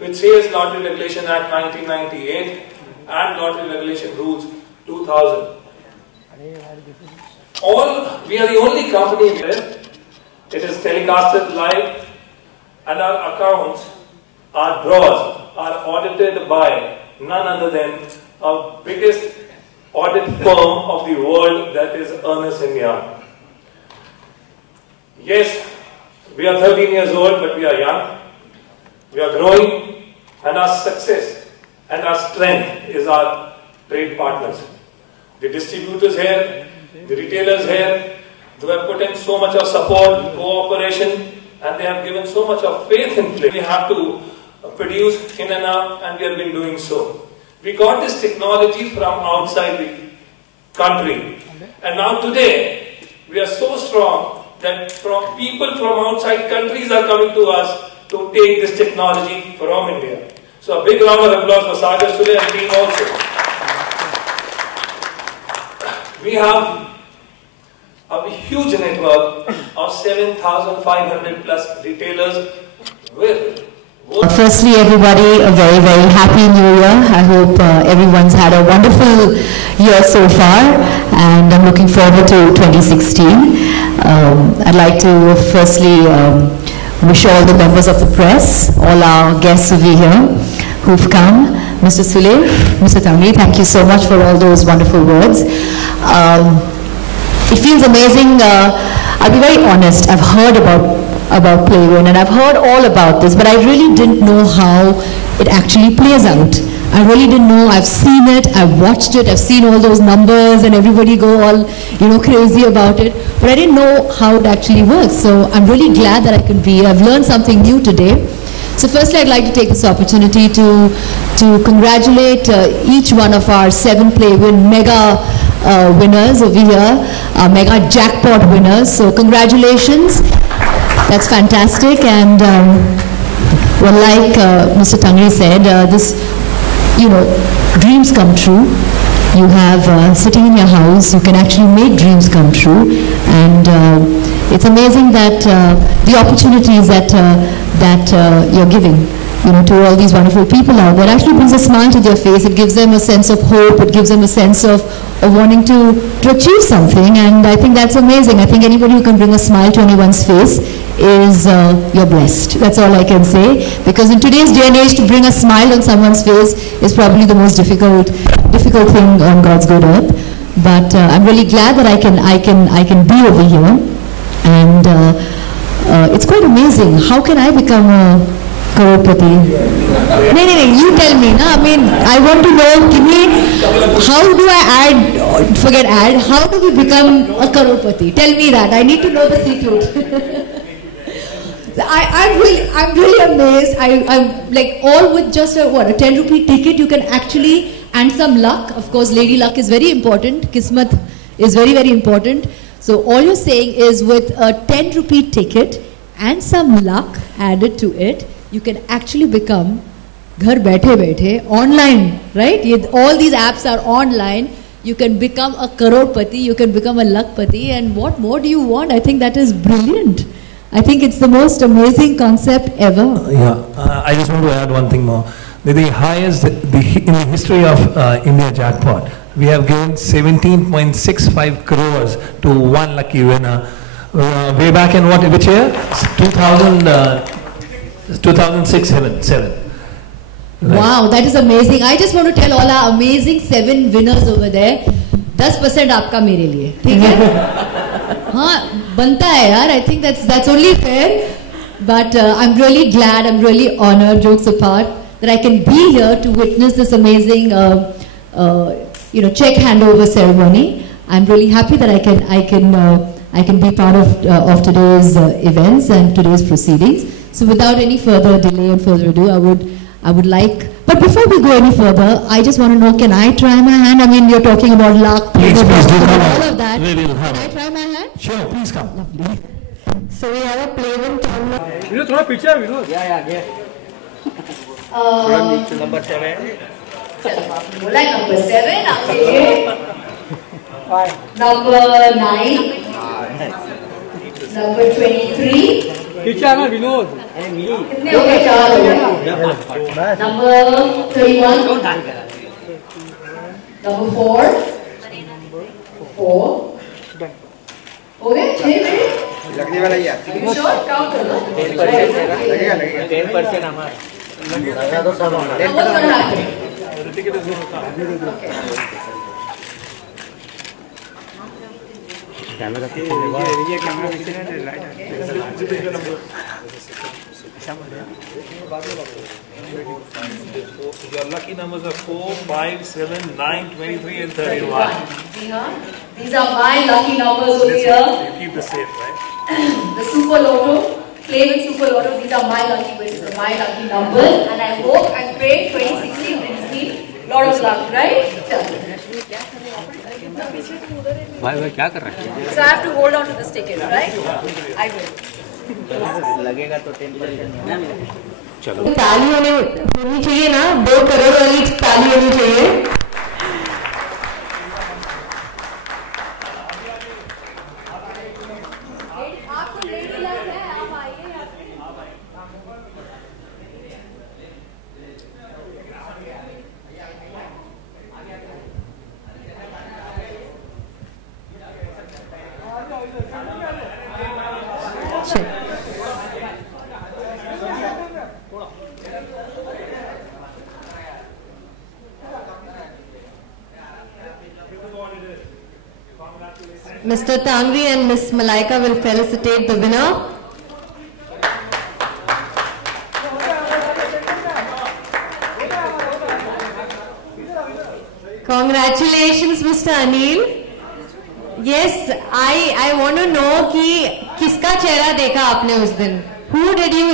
with CS Lottery Regulation Act 1998 and Lottery Regulation Rules 2000. We are the only company where it is telecasted live, and our accounts, our draws are audited by none other than our biggest audit firm of the world, that is Ernst & Young. Yes, we are 13 years old, but we are young. We are growing, and our success and our strength is our trade partners. The distributors here, the retailers here, who have put in so much of support, cooperation, and they have given so much of faith in play. We have to produce in and out, and we have been doing so. We got this technology from outside the country, and now today we are so strong that people from outside countries are coming to us to take this technology from India. So a big round of applause for Sagar Sule and team also. We have a huge network of 7,500 plus retailers with Firstly, everybody, a very, very happy New Year. I hope everyone's had a wonderful year so far, and I'm looking forward to 2016. I'd like to firstly wish all the members of the press, all our guests over here who've come. Mr. Sule, Mr. Tangri, thank you so much for all those wonderful words. It feels amazing. I'll be very honest, I've heard about Playwin, and I've heard all about this, but I really didn't know how it actually plays out. I really didn't know. I've seen it, I've watched it, I've seen all those numbers and everybody go all, crazy about it, but I didn't know how it actually works. So I'm really glad that I could be here. I've learned something new today. So firstly, I'd like to take this opportunity to congratulate each one of our 7 Playwin mega winners over here, mega jackpot winners. So congratulations. That's fantastic. And well, like Mr. Tangri said, dreams come true. You have sitting in your house, you can actually make dreams come true. And it's amazing that the opportunities that you're giving, to all these wonderful people out there, actually brings a smile to their face. It gives them a sense of hope. It gives them a sense of wanting to achieve something. And I think that's amazing. I think anybody who can bring a smile to anyone's face is, you're blessed. That's all I can say. Because in today's day and age, to bring a smile on someone's face is probably the most difficult thing on God's good earth. But I'm really glad that I can be over here. And it's quite amazing. How can I become a crorepati? No, you tell me. I mean, I want to know, how do I how do we become a crorepati? Tell me that. I need to know the secret. I'm really amazed. I'm like, all with just a 10 rupee ticket, you can actually, and some luck. Of course, lady luck is very important. Kismat is very, very important. So all you're saying is with a 10 rupee ticket and some luck added to it, you can actually become ghar baithe baithe online, right? All these apps are online. You can become a crorepati, you can become a lakpati, and what more do you want? I think that is brilliant. I think it's the most amazing concept ever. I just want to add one thing more. The highest in the history of India jackpot, we have given 17.65 crores to one lucky winner. Way back in which year? 2006, 7. Right. Wow, that is amazing. I just want to tell all our amazing 7 winners over there, 10% आपका मेरे लिए, ठीक है? हाँ, बनता है यार. I think that's only fair. But I'm really glad, I'm really honored, jokes apart, that I can be here to witness this amazing, check handover ceremony. I'm really happy that I can be part of today's events and today's proceedings. So without any further delay and further ado, I would like, but before we go any further, I just want to know, can I try my hand? I mean, you're talking about luck, please do all of that. Can I try my hand? Sure, please come. Lovely. So we have a Playwin tournament. Vinod, thoda picture, Vinod. Yeah. Number 7. Bola number 7, okay. Number 9. Number 23. पीछे आना विनोद कितने हो गए? 4 हो गए। Number 31, number 4 हो गए 6 लगने वाला ही है। काउंट कर लो। लगेगा 10% हमारा लगेगा तो सब हमारा। What's gonna happen? कैमरा ये कैमरा पीछे नहीं Your lucky numbers are 4, 5, 7, 9, 23 and 31. These are my lucky numbers over here. You keep the same, right? The Super Lotto, play with Super Lotto. These are my lucky numbers, and I hope and pray 2016 brings me lot of luck, right? भाई क्या कर रहा है? So I have to hold on to this ticket, right? I will. लगेगा तो 10%। चलो ताली होनी चाहिए ना, 2 करोड़ वाली ताली होनी चाहिए। Mr. Tangri and Miss Malaika will felicitate the winner. Congratulations, Mr. Anil. Yes, I want to know कि किसका चेहरा देखा आपने उस दिन? Who did you?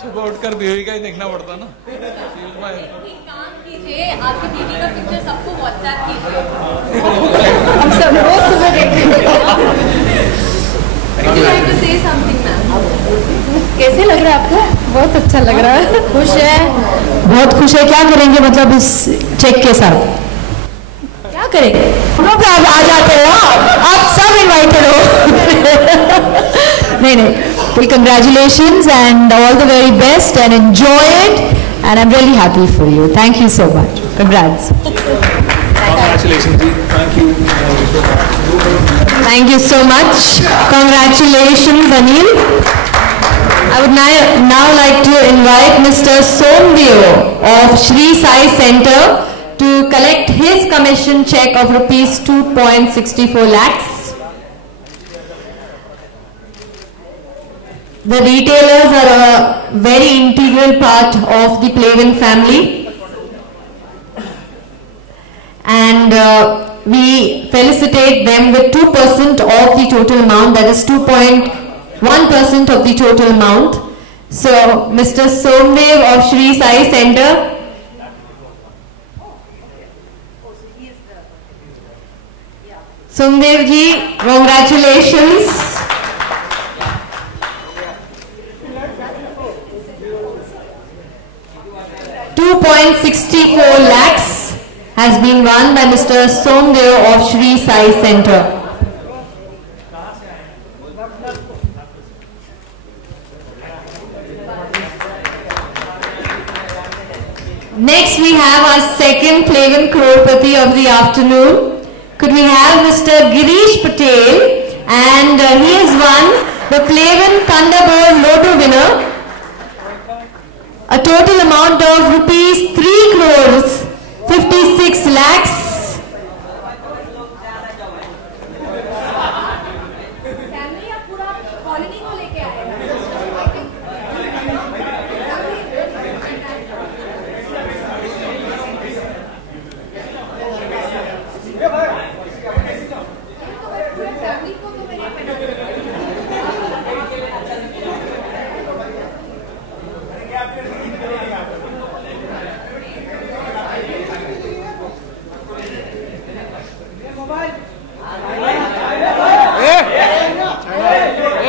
सुबह उठकर बीवी का ही देखना पड़ता ना। आपकी बीवी का पिक्चर सबको व्हाट्सएप कीजिए। हम सब रोज सुबह देखेंगे। कैसे लग रहा है आपको? बहुत अच्छा लग रहा है। खुश है? बहुत खुश है। क्या करेंगे मतलब इस चेक के साथ? क्या करेंगे? हम लोग आ जाते हो, आप सब इनवाइटेड हो। नहीं नहीं, well congratulations and all the very best and enjoy it. And I'm really happy for you. Thank you so much. Congrats. Congratulations, Ji. Thank you. Thank you so much. Congratulations, Anil. I would now like to invite Mr. Somdeo of Shri Sai Center to collect his commission check of rupees 2.64 lakhs. The retailers are a very integral part of the Plavin family, and we felicitate them with 2% of the total amount, that is 2.1% of the total amount. So, Mr. Somdev of Shri Sai Center. Somdev ji, congratulations. 2.64 lakhs has been won by Mr. Somdeo of Shri Sai Center. Next we have our second Plavin Crorepati of the afternoon. Could we have Mr. Girish Patel, and he has won the Plavin Thunderbird Lotto winner. A total amount of rupees 3 crores 56 lakhs.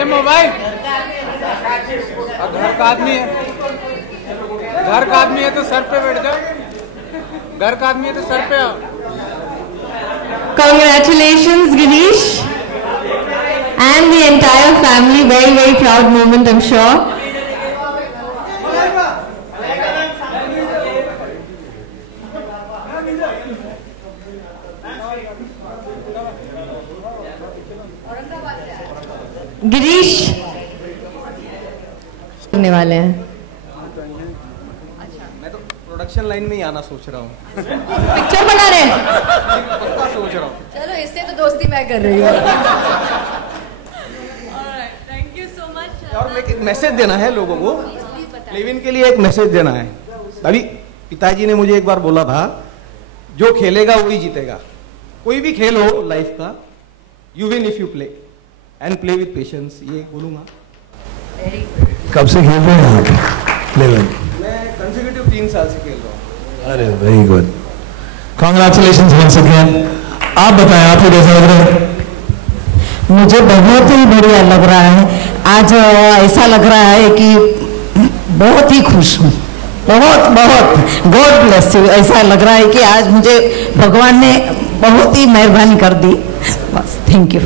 Mobile घर का आदमी है तो sir पे बैठ जाओ। घर का आदमी है तो सर पे आओ। Congratulations, Girish. and the entire family. Very, very proud moment, I'm sure. Girish करने वाले हैं। मैं तो प्रोडक्शन लाइन में ही आना सोच रहा हूँ। पिक्चर बना रहे हैं? पक्का सोच रहा हूँ। चलो इससे तो दोस्ती मैं कर रही हूँ। Thank you so much. और एक मैसेज देना है लोगों को, प्लेविन के लिए एक मैसेज देना है। अभी पिताजी ने मुझे एक बार बोला था, जो खेलेगा वही जीतेगा। कोई भी खेल हो लाइफ का, you win if you play and play with patience, ये बोलूंगा। कब से खेल रहे हैं आप प्लेविन? मैं कंसेक्यूटिव 3 साल से खेल रहा हूँ। अरे very good, congratulations once again. आप बताएं, आपको कैसा लग रहा है? मुझे बहुत ही बढ़िया लग रहा है। आज ऐसा लग रहा है कि बहुत ही खुश हूँ, बहुत बहुत गॉड ब्लेस यू। ऐसा लग रहा है कि आज मुझे भगवान ने बहुत ही मेहरबानी कर दी। बस थैंक यू।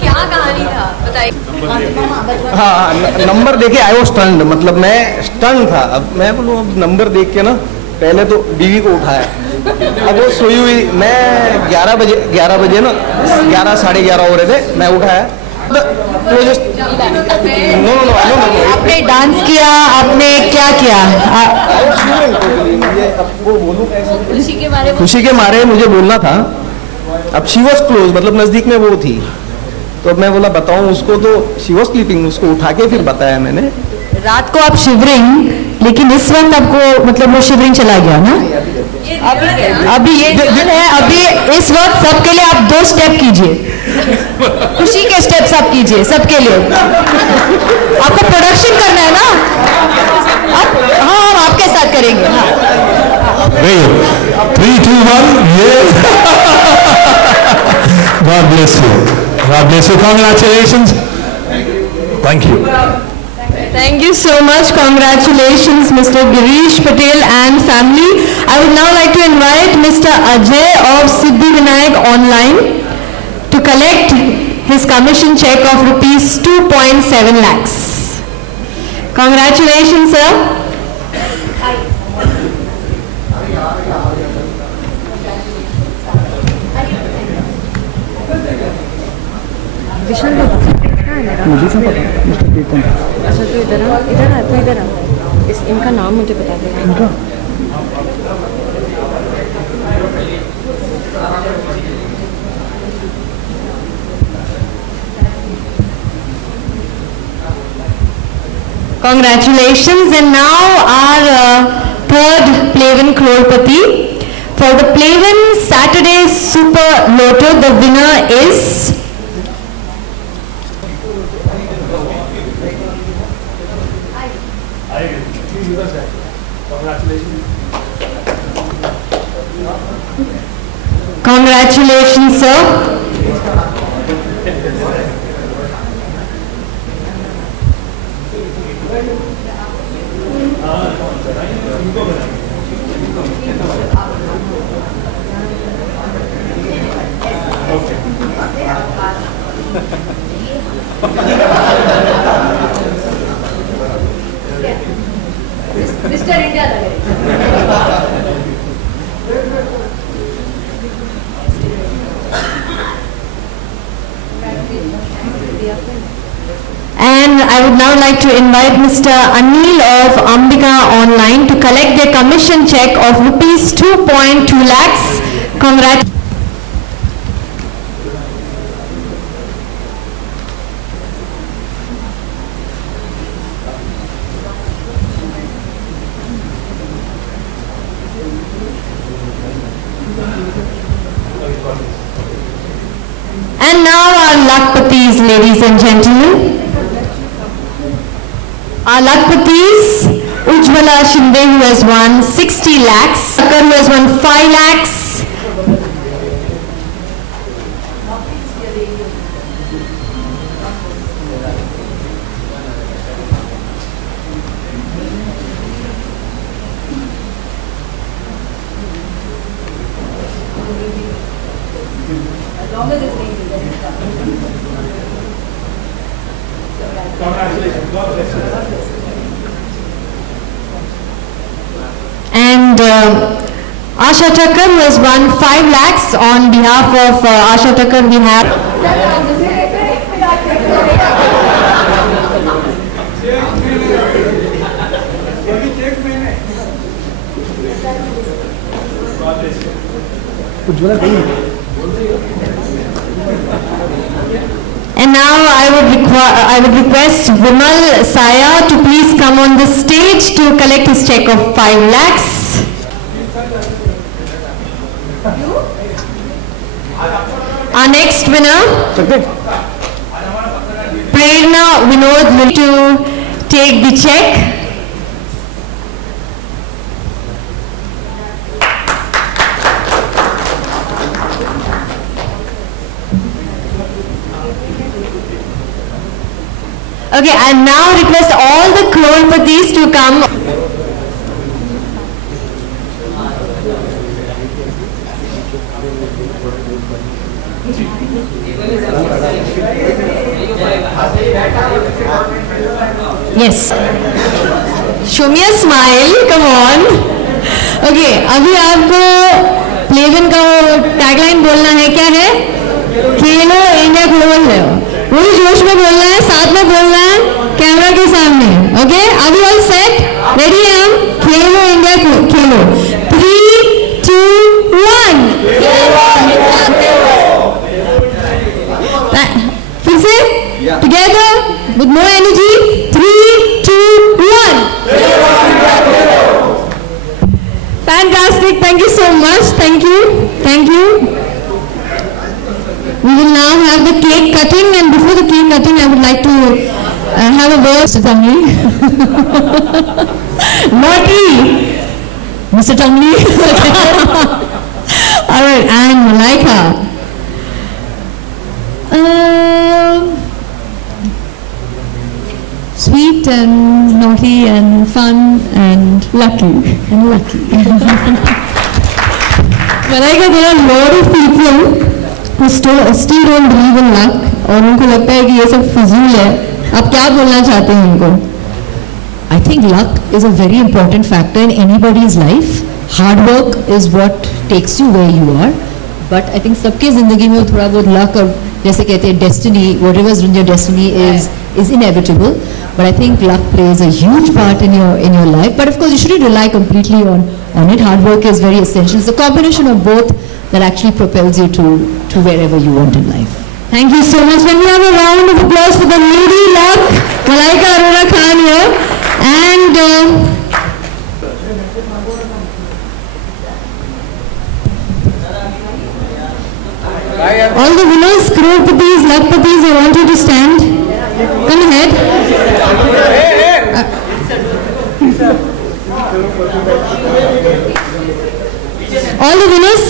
क्या कहानी था बताइए। हाँ, नंबर देखे आई वाज स्टन्ड, मतलब मैं स्टन था। अब मैं बोलूँ, अब नंबर देख के ना, पहले तो बीवी को उठाया, अब वो सोई हुई, मैं 11 बजे ना, 11 साढ़े 11 हो रहे थे, मैं उठाया। नो, आपने डांस किया, आपने क्या किया? खुशी के मारे मुझे बोलना था। अब शी वॉज क्लोज, मतलब नजदीक में वो थी, तो अब मैं बोला बताऊं उसको, तो शी वॉज स्लीपिंग, उसको उठा के फिर बताया मैंने। रात को आप शिवरिंग, लेकिन इस वक्त आपको मतलब वो शिवरिंग चला गया ना? अभी ये है, अभी इस वक्त सबके लिए आप 2 स्टेप कीजिए, खुशी के स्टेप्स आप कीजिए सबके लिए। आपको प्रोडक्शन करना है ना? आप, हाँ, हम आपके साथ करेंगे। हाँ। 3, 2, 1, yes. God bless you. God bless you. Congratulations. Thank you. Thank you so much. Congratulations, Mr. Girish Patel and family. I would now like to invite Mr. Ajay of Siddhivinayak Online to collect his commission check of rupees 2.7 lakhs. Congratulations, sir. अच्छा तो इधर आ, तो इधर आ। इनका नाम मुझे बता देना। इनका Congratulations. And now our third Plevin Crorepati. For the Plevin Saturday Super Lotto, the winner is Congratulations, sir. Mister India लग रही And I would now like to invite Mr. Anil of Ambika Online to collect their commission check of rupees 2.2 lakhs. Congratulations. And now our Lakpatis, ladies and gentlemen. Our Lakpatis, Ujjwala Shinde who has won 60 lakhs, Sakar who has won 5 lakhs, long as it's being done. Congratulations. God bless you. And Asha Thakkar who has won 5 lakhs. On behalf of Asha Thakkar, we have And now I would request Vimal Saya to please come on the stage to collect his check of 5 lakhs. Our next winner, Prerna Vinod, to take the check. Okay, I now request all the crorepathies to come. Yes. Show me a smile, come on. Okay, अभी आपको प्लेविन का tagline बोलना है, क्या है? खेलो India global है। वही जोश में बोलना है, साथ में बोलना है, कैमरा के सामने। Okay, are we all set? Ready हम? खेलो इंडिया खेलो। 3, 2, 1। फिर से? Together with more energy. 3, 2, 1. Fantastic. Thank you so much. Thank you. Thank you. We will now have the cake cutting, and before the cake cutting, I would like to have a word, Mr. Tangli. Naughty, Mr. Tangli. All right, and Malaika. Sweet and naughty and fun and lucky and lucky. Malaika, there are a lot of people who still don't believe in luck, और उनको लगता है कि ये सब फिजूल है. आप क्या बोलना चाहते हैं उनको? I think luck is a very important factor in anybody's life. Hard work is what takes you where you are. But I think सबके ज़िंदगी में थोड़ा बहुत luck और जैसे कहते हैं destiny, whatever is in your destiny is inevitable. But I think luck plays a huge part in your life. But of course you shouldn't rely completely on it. Hard work is very essential. It's a combination of both that actually propels you to wherever you want in life. Thank you so much. Can we have a round of applause for the Lady Luck, Malaika Arora Khan here. And all the winners, crorepathies, lakpathies, I want you to stand. Come ahead. All the winners.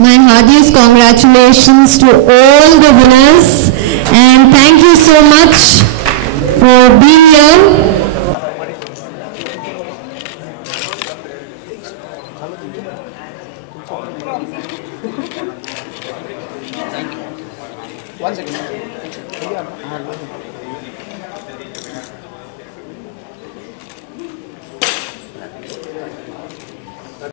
My heartiest congratulations to all the winners, and thank you so much for being here. One second.